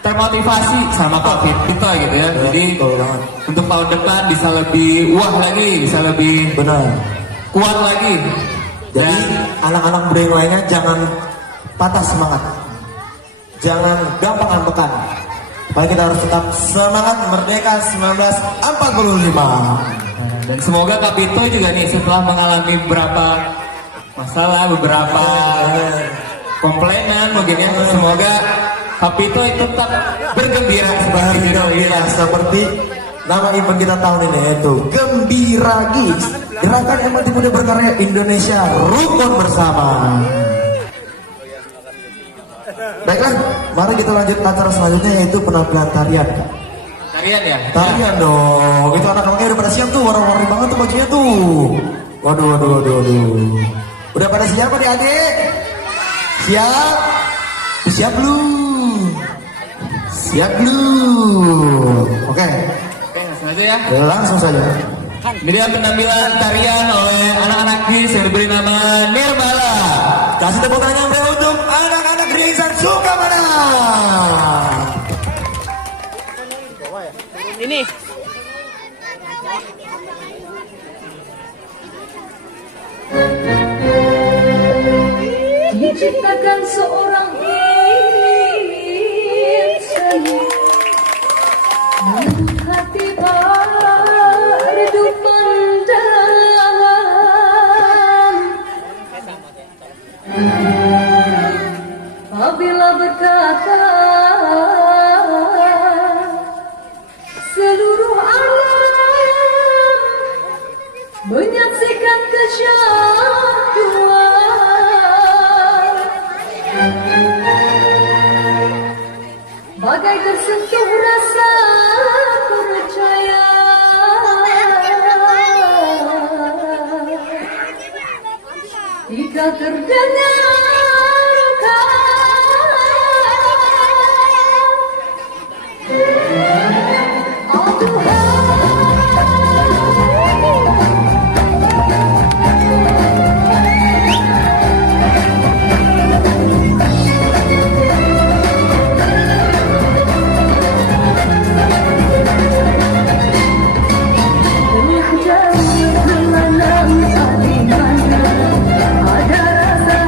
termotivasi sama Kak Vito gitu ya. Jadi untuk tahun depan bisa lebih wah lagi, bisa lebih benar kuat lagi. Jadi anak-anak muda yang lainnya jangan patah semangat, jangan gampang ambekan. Tapi kita harus tetap semangat Merdeka 1945. Dan semoga Kak Vito juga nih setelah mengalami beberapa masalah, beberapa komplainan mungkin ya, semoga Kak Vito tetap bergembira seperti nama event kita tahun ini, yaitu Gembira Gigs, Gerakan MLT Muda Berkarya Indonesia Rukun Bersama. Baiklah, mari kita lanjut acara selanjutnya, yaitu penampilan tarian. Tarian ya? Tarian dong, itu anak-anaknya udah pada siap tuh, warna-warni banget tuh bajunya tuh. Waduh. Udah pada siap nih adik? Siap? Siap belum? Siap belum? Oke, langsung aja ya. Langsung saja. Ini dia penampilan tarian oleh anak-anak Gigs yang diberi nama Nirbala. Kasih tepuk tangan yang meriah untuk anak-anak Ringsan Sukamana. Ini. Diciptakan seorang insan, hati berhidup mendalam. Apabila berkata seluruh alam menyaksikan kesyahduan, bagai tersentuh rasa percaya. Jika terdengar ada rasa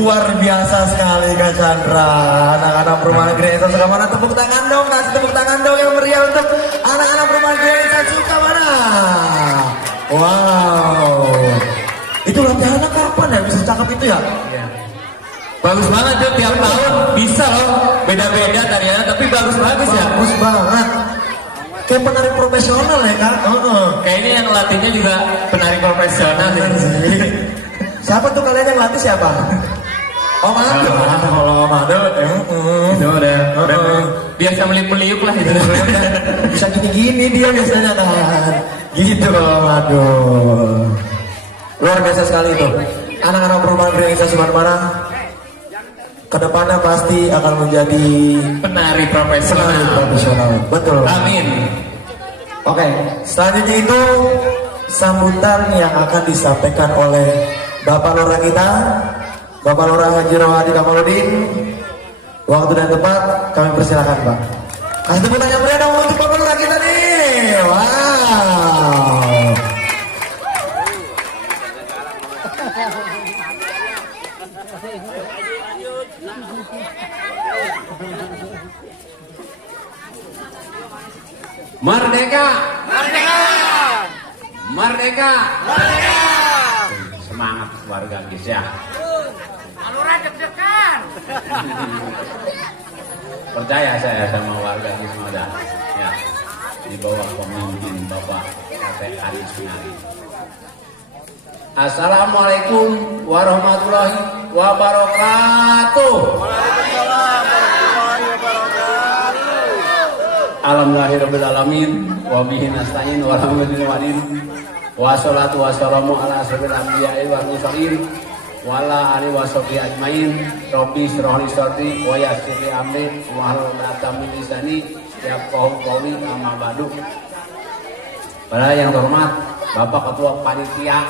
Luar biasa sekali Kak Chandra. Anak-anak perumahan Gereja suka mana? Tepuk tangan dong, kasih tepuk tangan dong yang meriah untuk anak-anak perumahan Gereja suka mana? Wow. Itu latihannya kapan ya bisa cakep itu ya? Iya. Bagus banget tuh tiap tahun bisa loh beda-beda tariannya tapi bagus ya. Bagus banget. Kayak penari profesional ya Kak? Kayaknya yang latihnya juga penari profesional sih. Siapa tuh kalian yang latih siapa? Om Ado. Kalau Om Ado, Itu udah biasa meliuk-meliuk lah itu. bisa gini-gini dia biasanya kan. Gitu kalau Om Ado. Luar biasa sekali itu. Anak-anak perumahan Gereja Sumarmana kedepannya pasti akan menjadi Penari profesional. Betul. Amin. Oke, selanjutnya itu sambutan yang akan disampaikan oleh Bapak Lurah kita, Bapak Lurah Haji Rawadi Kamaludin. Waktu dan tempat kami persilakan Pak. Kasih tepuk tangan meriah dong untuk Bapak Lurah kita nih. Wow. Merdeka! Merdeka! Merdeka! Merdeka! Semangat warga guys ya. Alura deg-degan. Percaya saya sama warga di Semada. Ya. Di bawah pemimpin Bapak RT Ari Sunari. Assalamualaikum warahmatullahi wabarakatuh. Alhamdulillahirrahmanirrahim. Wabihi nasta'in warahmatullahi wassalatu wassalamu ala asrofil anbiya'i wal mursalin wa ala alihi washabihi ajmain. Rabbi shrah li sadri wa yassir li amri wahlul 'uqdatam min lisani yafqahu qawli. Amma ba'du. Para yang terhormat Bapak Ketua Panitia.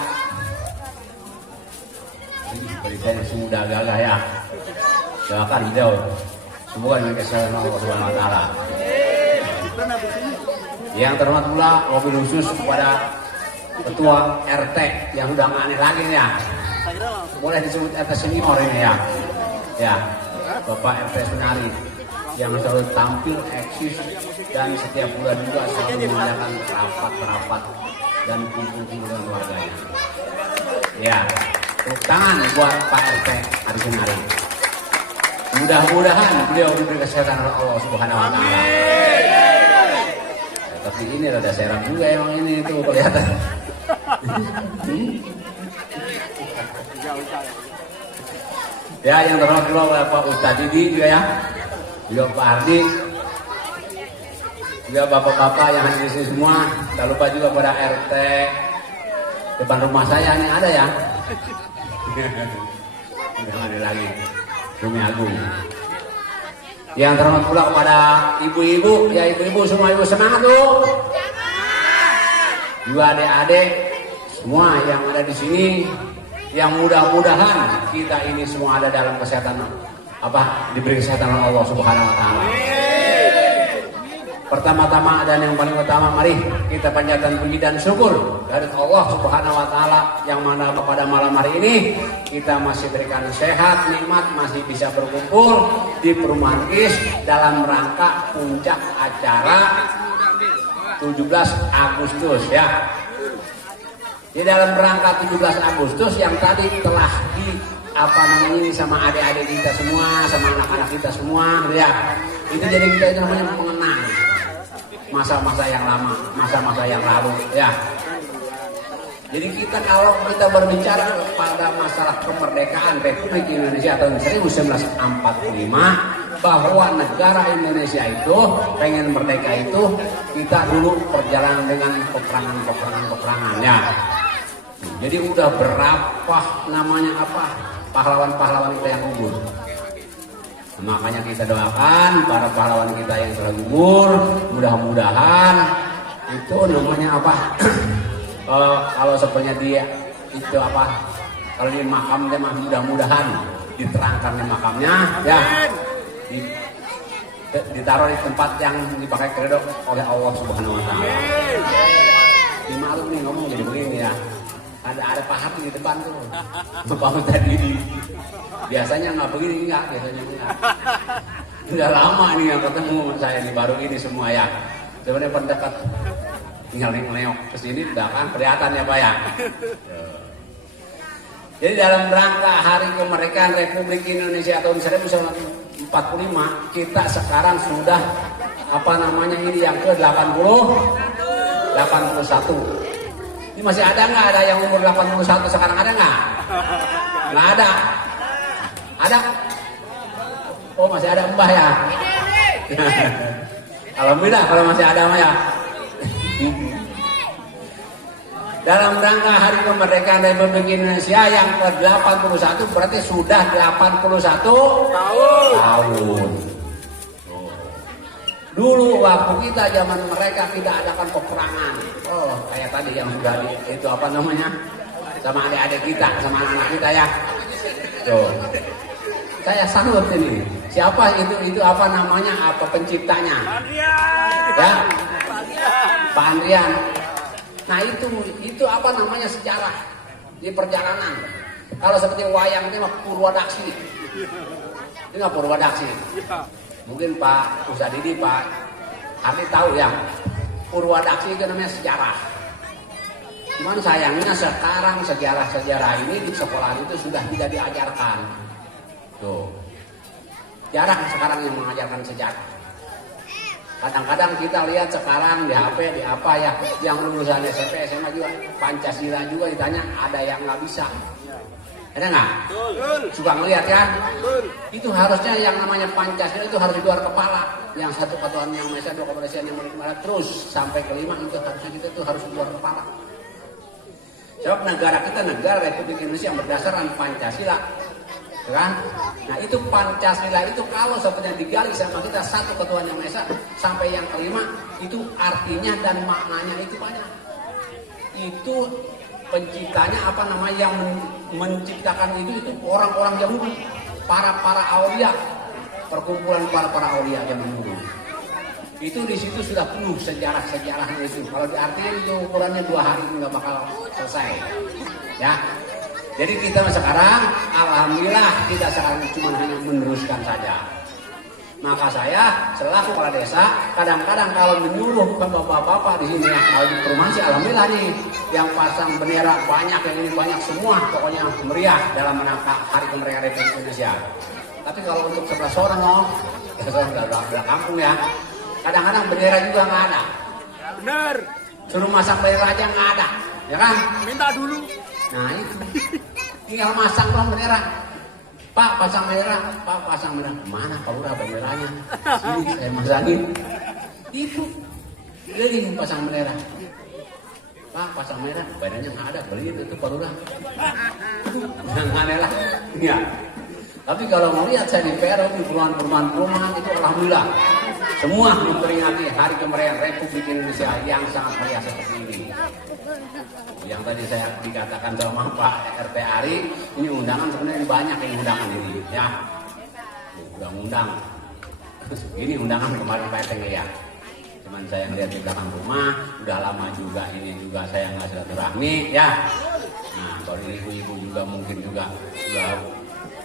Ini saya sudah gagah ya. Doakan beliau semoga dengan kesehatan Allah Subhanahu wa taala. Yang terhormat pula mobil khusus kepada Ketua RT yang udah nggak aneh lagi nih ya. Boleh disebut RT senior ini ya. Ya, Bapak RT Sunari yang selalu tampil eksis dan setiap bulan juga selalu mengadakan rapat-rapat dan kumpul-kumpul dengan warganya. Ya, tepuk tangan buat Pak RT Ari Sunari. Mudah-mudahan beliau diberi kesehatan oleh Allah Subhanahu wa taala. Tapi ini rada serang juga emang ini itu kelihatan. Ya, yang terhormat oleh Pak Ustadz Didi juga ya, juga Pak Ardi, juga bapak-bapak yang hadir di sini semua. Tak lupa juga pada RT depan rumah saya ini ada ya. Jangan ada lagi, Bumi Agung. Yang terhormat pula kepada ibu-ibu, ya ibu-ibu semua ibu semangat tuh. Juga adik-adik semua yang ada di sini, yang mudah-mudahan kita ini semua ada dalam kesehatan diberi kesehatan oleh Allah Subhanahu wa taala. Pertama-tama dan yang paling utama mari kita panjatkan puji dan syukur dari Allah Subhanahu wa taala yang mana pada malam hari ini kita masih berikan sehat, nikmat, masih bisa berkumpul di Perumahan GIS dalam rangka puncak acara 17 Agustus ya. Di dalam rangka 17 Agustus yang tadi telah ini sama adik-adik kita semua, sama anak-anak kita semua ya. Itu jadi kita itu namanya mengenang masa-masa yang lama, masa-masa yang lalu ya. Jadi kita kalau kita berbicara pada masalah kemerdekaan Republik Indonesia tahun 1945, bahwa negara Indonesia itu pengen merdeka itu kita dulu perjalanan dengan peperangan ya. Jadi udah berapa namanya pahlawan-pahlawan kita yang gugur. Makanya kita doakan para pahlawan kita yang telah gugur, mudah-mudahan itu namanya kalau sebenarnya dia itu kalau di makamnya mudah-mudahan diterangkan di makamnya ya, ditaruh di tempat yang dipakai keredok oleh Allah Subhanahu wa taala. Dimaklum nih ngomong jadi begini ya. Ada pahat di depan tuh. Bapak tadi biasanya nggak begini, biasanya enggak. Udah lama nih yang ketemu saya nih, baru ini semua ya. Sebenarnya pendekat tinggal nengok ke sini udah kan kelihatan ya Pak ya. Jadi dalam rangka Hari Kemerdekaan Republik Indonesia tahun 1945, kita sekarang sudah ini yang ke 81. Ini masih ada nggak ada yang umur 81 sekarang, ada nggak? Nggak ada. Ada? Oh masih ada Mbah ya? Alhamdulillah kalau masih ada Mbah ya. Dalam rangka Hari Kemerdekaan Republik Indonesia yang ke-81 berarti sudah 81 tahun. Dulu waktu kita zaman mereka tidak adakan peperangan. Oh, kayak tadi yang sudah itu sama adik-adik kita, sama anak-anak kita ya. Tuh. Saya salut ini. Siapa itu apa penciptanya? Ya. Pak Andrian. Nah itu sejarah di perjalanan. Kalau seperti wayang ini mah Purwadaksi. Ini nggak Purwadaksi. Mungkin Pak Usadidi, Pak Hardi tahu ya. Purwadaksi itu namanya sejarah. Cuman sayangnya sekarang sejarah ini di sekolah itu sudah tidak diajarkan. Tuh. Jarang sekarang yang mengajarkan sejarah. Kadang-kadang kita lihat sekarang di HP, di apa ya, yang lulusan SMP, SMA juga, Pancasila juga ditanya, ada yang nggak bisa. Ada nggak? Suka ngeliat ya? Itu harusnya yang namanya Pancasila itu harus di luar kepala. Yang satu Tuhan yang Maha Esa, dua kepercayaan yang Maha terus sampai kelima itu harusnya kita itu harus di luar kepala. Sebab negara kita negara Republik Indonesia yang berdasarkan Pancasila. Kan? Nah itu Pancasila itu kalau sebenarnya digali sama kita satu Tuhan yang Maha Esa sampai yang kelima itu artinya dan maknanya itu banyak. Itu penciptanya yang menciptakan itu orang-orang Yahudi, para aulia, perkumpulan para aulia zaman dulu. Itu di situ sudah penuh sejarahnya itu. Kalau diartikan itu ukurannya 2 hari nggak bakal selesai. Ya. Jadi kita sekarang, alhamdulillah kita sekarang cuma hanya meneruskan saja. Maka saya selaku kepala desa, kadang-kadang kalau menyuruh ke bapak-bapak di sini ya, kalau di perumahan sih alhamdulillah nih, yang pasang bendera banyak, yang ini banyak semua, pokoknya meriah dalam rangka Hari Kemerdekaan Republik Indonesia. Tapi kalau untuk sebelah sono, udah kampung ya, kadang-kadang bendera juga nggak ada. Bener. Suruh masang bendera aja nggak ada, ya kan? Minta dulu. Nah itu, tinggal masang dong bendera. Pak pasang bendera, Pak pasang bendera. Mana Pak Lurah benderanya? Sini saya masangin. Itu, jadi pasang bendera. Pak pasang bendera, benderanya nggak ada, beli itu Pak Lurah. Yang aneh lah. Ya. Tapi kalau melihat saya di Peron, di perumahan itu alhamdulillah. Semua memperingati Hari Kemerdekaan Republik Indonesia yang sangat meriah seperti ini. Yang tadi saya dikatakan sama Pak RT Ari, ini undangan sebenarnya banyak yang undangan ini, ya. Udah undang. Ini undangan kemarin Pak RT ya. Cuman saya ngeliat di belakang rumah, udah lama juga ini juga saya nggak silaturahmi, ya. Nah, kalau ibu-ibu juga mungkin juga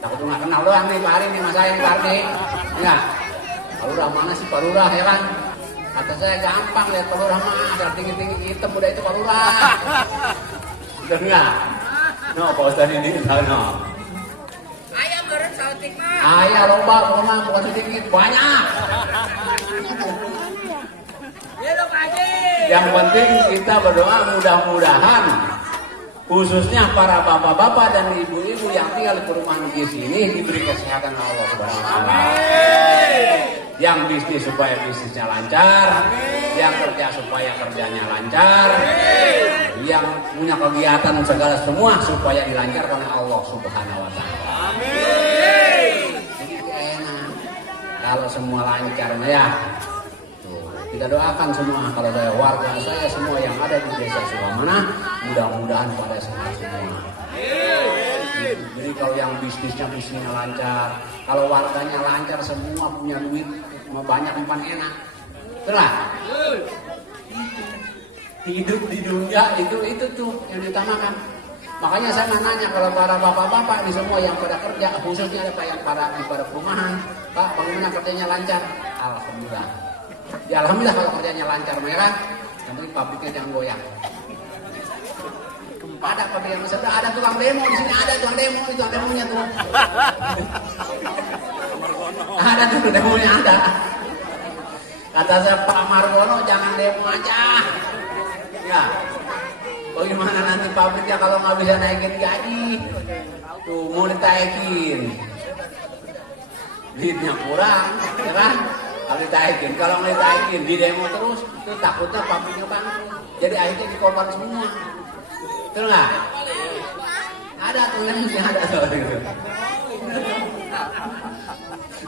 takut nggak kenal doang nih Pak Ari nih, Mas saya Pak Ari, ya. Pak Lurah mana sih Pak Lurah ya kan? Kata saya gampang lihat Pak Lurah mah ada tinggi-tinggi hitam udah itu Pak Lurah. Udah enggak? No, Pak Ustaz ini no. Ayam meureun saeutik mah. Ayah loba pokoknya bukan sedikit, banyak. Ya lo Pak Haji. Yang penting kita berdoa mudah-mudahan khususnya para bapak-bapak dan ibu-ibu yang tinggal di perumahan di sini diberi kesehatan Allah Subhanahu wa taala. Yang bisnis supaya bisnisnya lancar, yang kerja supaya kerjanya lancar, yang punya kegiatan segala semua supaya dilancarkan oleh Allah Subhanahu wa taala. Jadi enak kalau semua lancar ya. Kita doakan semua kalau saya warga saya semua yang ada di desa Sukamana mudah-mudahan pada sehat semua. Jadi kalau yang bisnisnya lancar, kalau warganya lancar semua punya duit banyak empan enak. Itulah. Hidup di dunia itu tuh yang diutamakan. Makanya saya mau nanya kalau para bapak-bapak ini semua yang pada kerja, khususnya ada yang pada di pada perumahan, Pak, bagaimana kerjanya lancar? Alhamdulillah. Ya alhamdulillah kalau kerjanya lancar, mereka nanti pabriknya jangan goyang. Ada pabrik yang besar, ada tukang demo di sini, ada tukang demo, itu demonya tuh. Ada tuh demonya ada. Kata saya Pak Margono jangan demo aja. Ya. Bagaimana nanti pabriknya kalau nggak bisa naikin gaji? Tuh mau ditaikin, duitnya kurang, ya kan? Harus ditaikin. Kalau nggak ditaikin, di demo terus, itu takutnya pabriknya bangkrut. Jadi akhirnya dikorban semua. Betul nggak? Ada tuh yang ada tuh.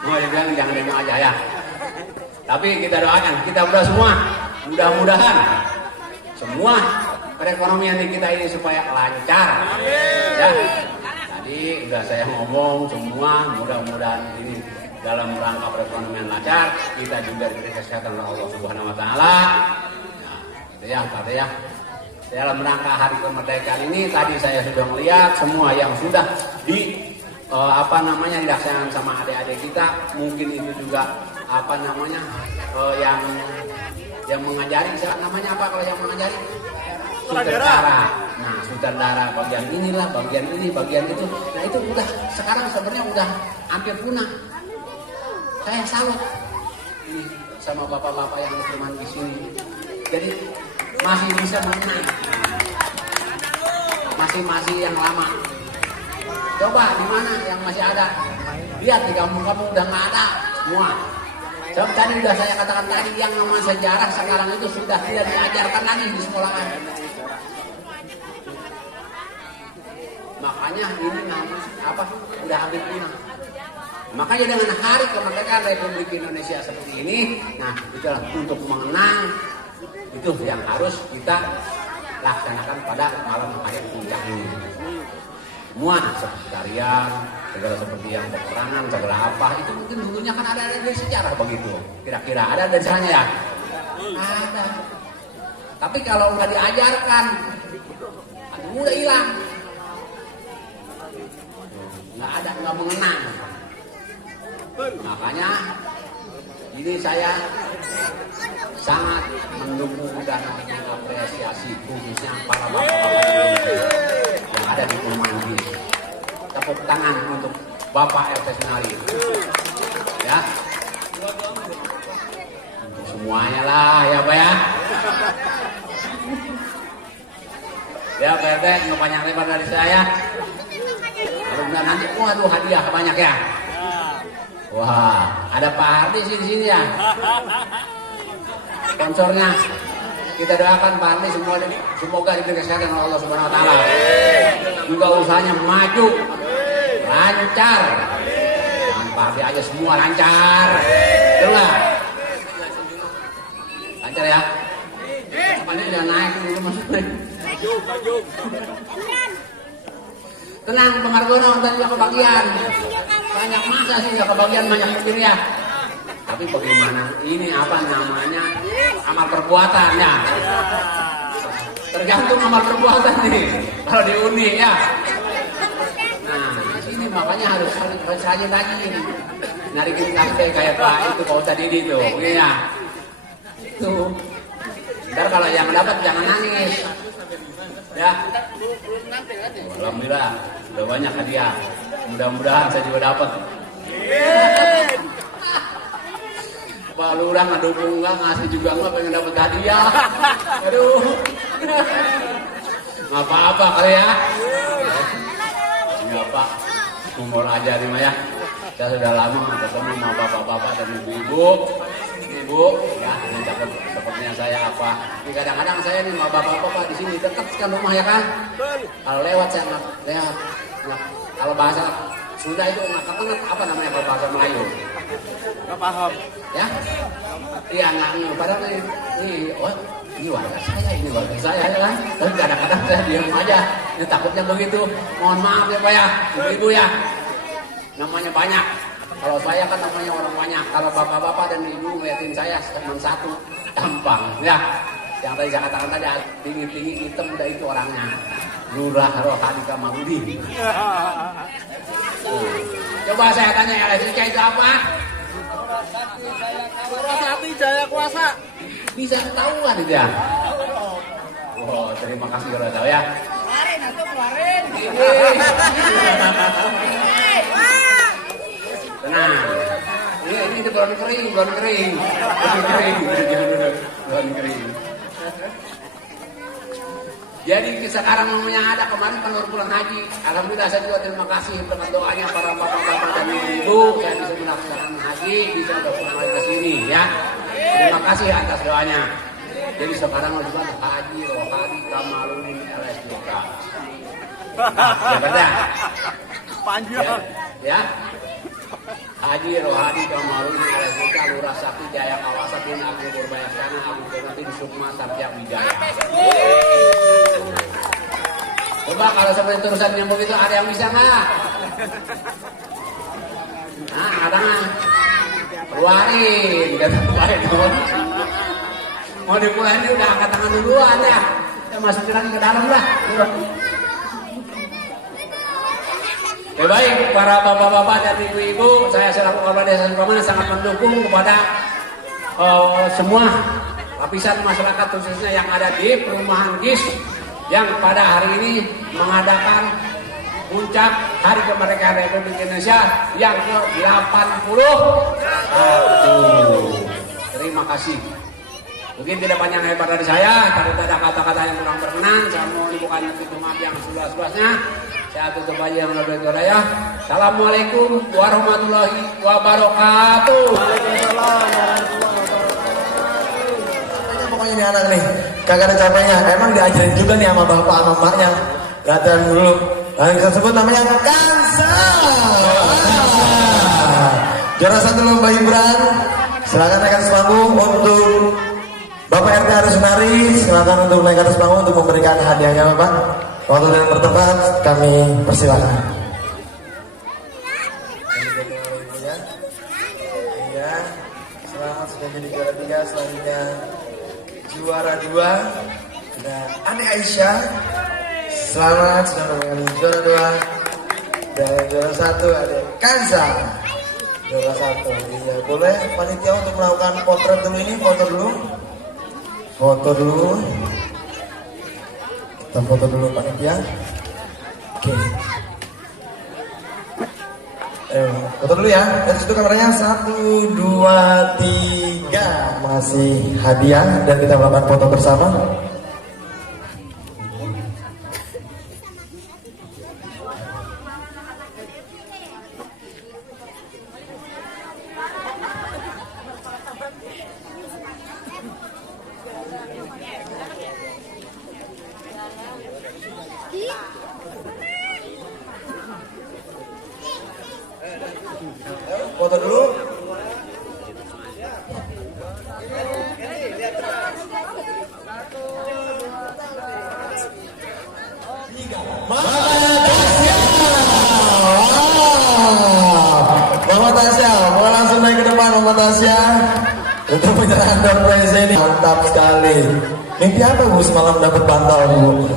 Mau dibilang jangan demo aja ya. Tapi kita doakan, kita berdoa semua, mudah-mudahan semua perekonomian kita ini supaya lancar. Ya, tadi udah saya ngomong semua, mudah-mudahan ini dalam rangka perekonomian lancar, kita juga diberi kesehatan oleh Allah Subhanahu Wa Taala. Itu ya, kata ya. Dalam rangka hari kemerdekaan ini tadi saya sudah melihat semua yang sudah dilaksanakan sama adik-adik kita, mungkin itu juga yang mengajari, namanya apa kalau yang mengajari? Sutradara. Nah, sutradara bagian inilah, bagian ini, bagian itu. Nah, itu udah sekarang sebenarnya udah hampir punah. Saya salut ini sama bapak-bapak yang berteman di sini. Jadi masih bisa mengenang masih yang lama. Coba di mana yang masih ada? Lihat di kampung-kampung udah nggak ada semua. Sebab tadi udah saya katakan tadi yang namanya sejarah sekarang itu sudah tidak diajarkan lagi di sekolahan. Makanya ini udah hampir punah. Makanya dengan hari kemerdekaan Republik Indonesia seperti ini, nah itulah untuk mengenang itu yang harus kita laksanakan pada malam hari puncak ini. Semua seperti tarian, segala seperti yang peperangan, segala apa itu mungkin dulunya kan ada dari sejarah begitu. Kira-kira ada dari sana ya? Ada. Tapi kalau nggak diajarkan, aduh udah hilang. Nggak mengenang. Makanya ini saya sangat mendukung dan mengapresiasi khususnya para bapak-bapak yang ada di perumahan ini. Tepuk tangan untuk Bapak RT Senari. Ya. Untuk semuanya lah ya Pak ya. Ya Pak RT nggak banyak lebar dari saya. Mudah nanti waduh hadiah banyak ya. Wah, ada Pak Hardi di sini ya. Sponsornya kita doakan Pak Hardi semoga diberi kesehatan oleh Allah Subhanahu Wa Taala. Juga usahanya maju, lancar. Jangan Pak Hardi aja semua lancar. Betul nggak? Lancar ya. Apanya udah naik dulu maksudnya. Maju. Tenang Pak Margono, tadi juga kebagian. Banyak masa sih nggak kebagian, banyak mikir ya. Tapi bagaimana ini amal perbuatan ya. Tergantung amal perbuatan nih. Kalau diundi ya. Nah ini makanya harus rajin lagi. Narikin kafe kayak Pak itu Pak Ustadz Didi tuh, ya. Itu. Ntar kalau yang dapat jangan nangis. Ya. Alhamdulillah, udah banyak hadiah. Mudah-mudahan saya juga dapat. Pak Lurah ngedukung enggak, ngasih juga enggak, pengen dapat hadiah. Aduh. Nggak apa-apa kali ya. Enggak Pak, umur aja nih Maya. Saya sudah lama ketemu sama bapak-bapak dan ibu-ibu. Ibu, ya ini sepertinya saya apa. Ini kadang-kadang saya nih sama bapak-bapak di sini dekat kan rumah ya kan. Kalau lewat saya nggak lewat. Kalau bahasa Sunda itu nggak apa namanya kalau bahasa Melayu? Nggak paham. Ya? Iya nggak. Padahal ini warga saya ya kan. Tapi kadang-kadang saya diam aja. Ini takutnya begitu. Mohon maaf ya Pak ya, ibu-ibu ya. Namanya banyak. Kalau saya kan namanya orang banyak. Kalau bapak-bapak dan ibu ngeliatin saya cuma satu, gampang ya. Yang tadi saya katakan tadi tinggi-tinggi hitam udah itu orangnya. Lurah Rohadi Kamaludin. Coba saya tanya ya, LSDK itu apa? Hati Jaya Kuasa. Bisa ketahuan itu ya? Oh, terima kasih kalau tahu ya. Keluarin atau keluarin. Tenang. Ini bulan kering, bulan kering. Bulan kering. Jadi sekarang namanya ada kemarin kan baru pulang haji. Alhamdulillah saya juga terima kasih dengan doanya para bapak-bapak dan ibu. Saya bisa melaksanakan haji, bisa udah pulang lagi ke sini ya. Terima kasih atas doanya. Jadi sekarang harus bantu Haji Rohadi Kamaludin LSDK. Ya benar. Panjang. Ya. Haji Rohadi Kamaludin LSDK Lurah Sakti Jaya Kawasan bin Agung Purbayasana Agung Kenatin Sukma Satya Wijaya. Coba kalau seperti tulisan yang begitu ada yang bisa nggak? Nah, angkat tangan. Keluarin, kata kemarin. Mau dimulai ini udah angkat tangan duluan ya. Kita masukin lagi ke dalam lah. Ya baik, para bapak-bapak dan ibu-ibu, saya selaku Kepala Desa Sukamana sangat mendukung kepada semua lapisan masyarakat khususnya yang ada di perumahan GIS yang pada hari ini mengadakan puncak Hari Kemerdekaan Republik Indonesia yang ke-81. Terima kasih. Mungkin tidak panjang lebar dari saya, kalau ada kata-kata yang kurang berkenan, saya mohon dibukakan pintu maaf yang seluas-luasnya. Saya tutup aja yang lebih ya. Assalamualaikum warahmatullahi wabarakatuh. Pokoknya ini anak nih, kagak ada capeknya. Emang diajarin juga nih sama bapak sama mbaknya. Latihan dulu. Yang kita sebut namanya Kansa. Juara 1 lomba hiburan. Silakan naik atas panggung untuk Bapak RT harus menari. Silakan untuk naik atas panggung untuk memberikan hadiahnya Bapak. Waktu dan bertempat kami persilakan. Ya, selamat sudah jadi juara 3, selanjutnya juara 2 ada Ane Aisyah. Selamat sudah menjadi juara 2. Dan juara 1 ada Kansa. Juara 1. Iya, boleh panitia untuk melakukan potret dulu ini, foto dulu. Foto dulu. Kita foto dulu panitia. Oke. Foto dulu ya. Dari situ kameranya 1, 2, 3. Masih hadiah dan kita melakukan foto bersama. Foto dulu. Mama Tasya, mau langsung naik ke depan Mama Tasya. Untuk penyerahan door prize ini mantap sekali. Mimpi apa Bu semalam dapat bantal Bu?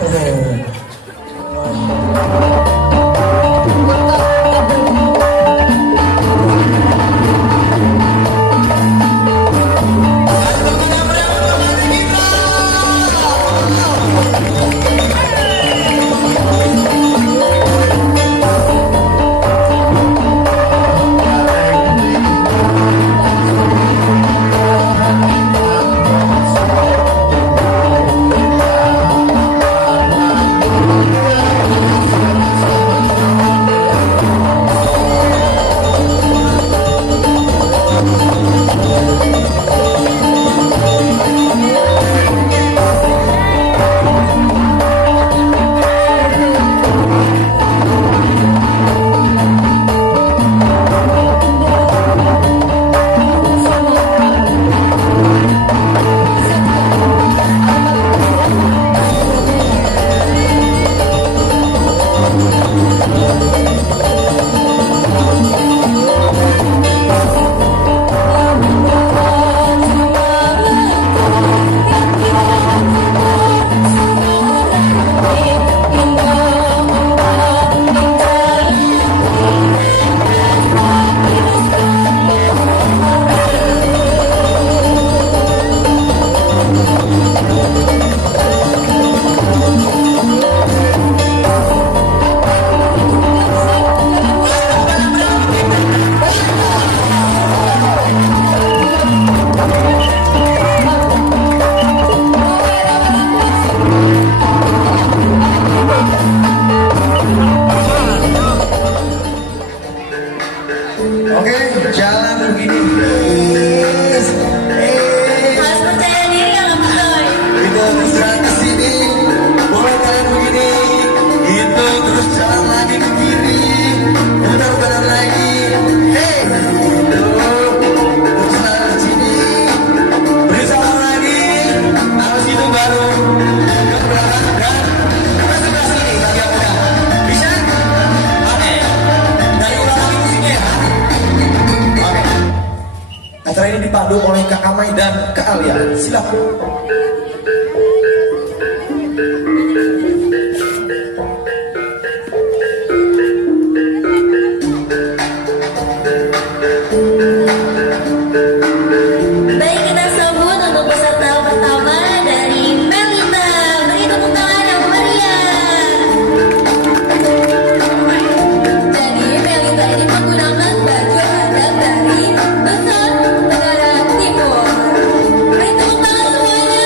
Ramai dan keahlian. Silakan. Baik, kita sambut untuk peserta pertama dari Melita. Beri tepuk tangan yang meriah. Jadi Melita ini menggunakan baju adat dari Nusa Tenggara Timur. Beri tepuk tangan semuanya.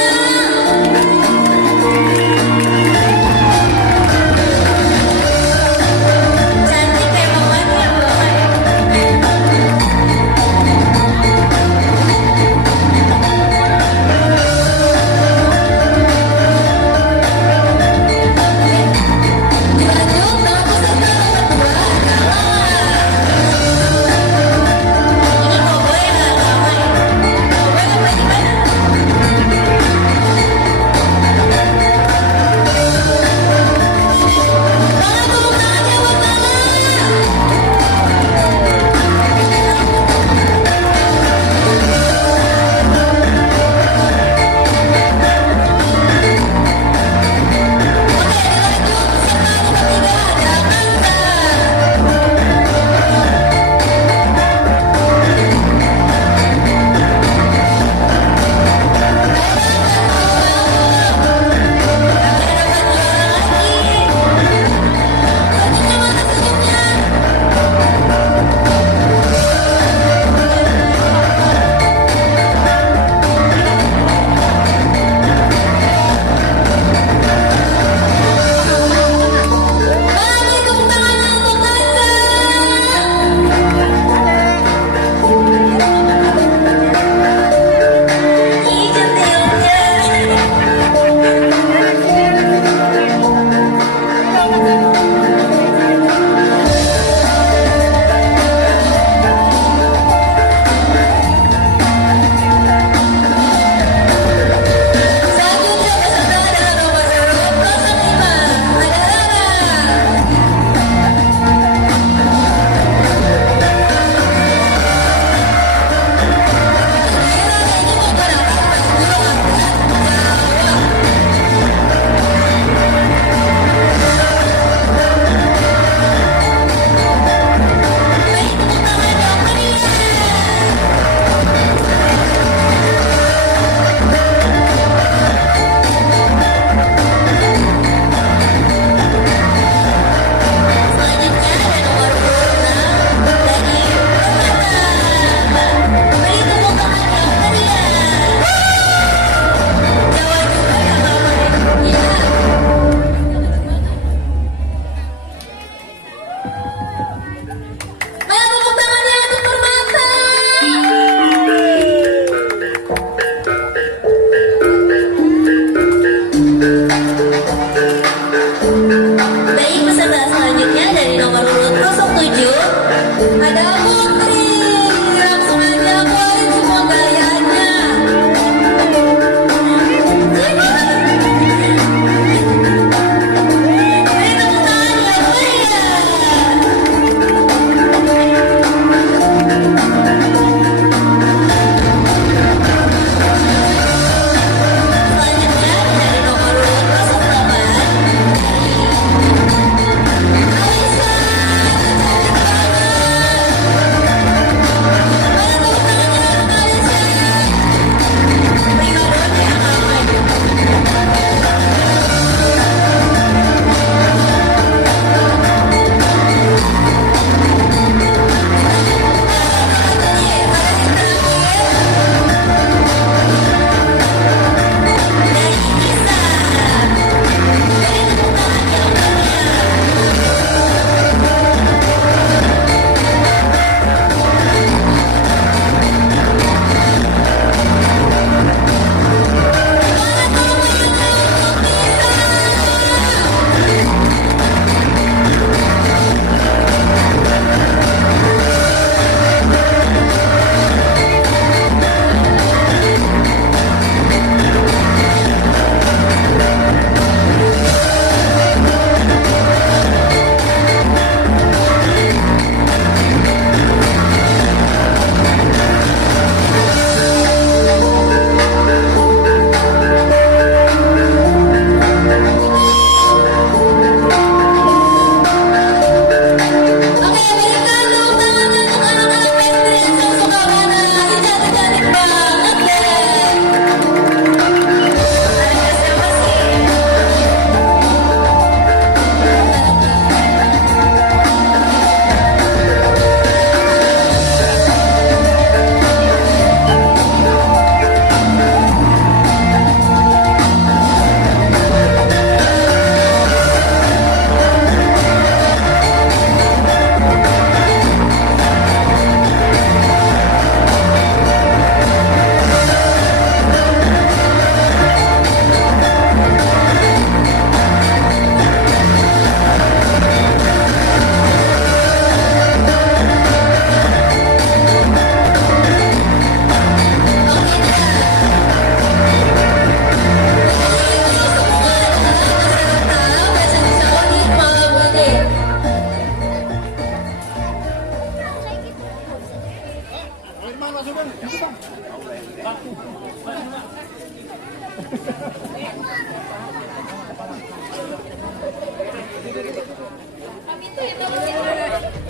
Pamit ya, teman-teman.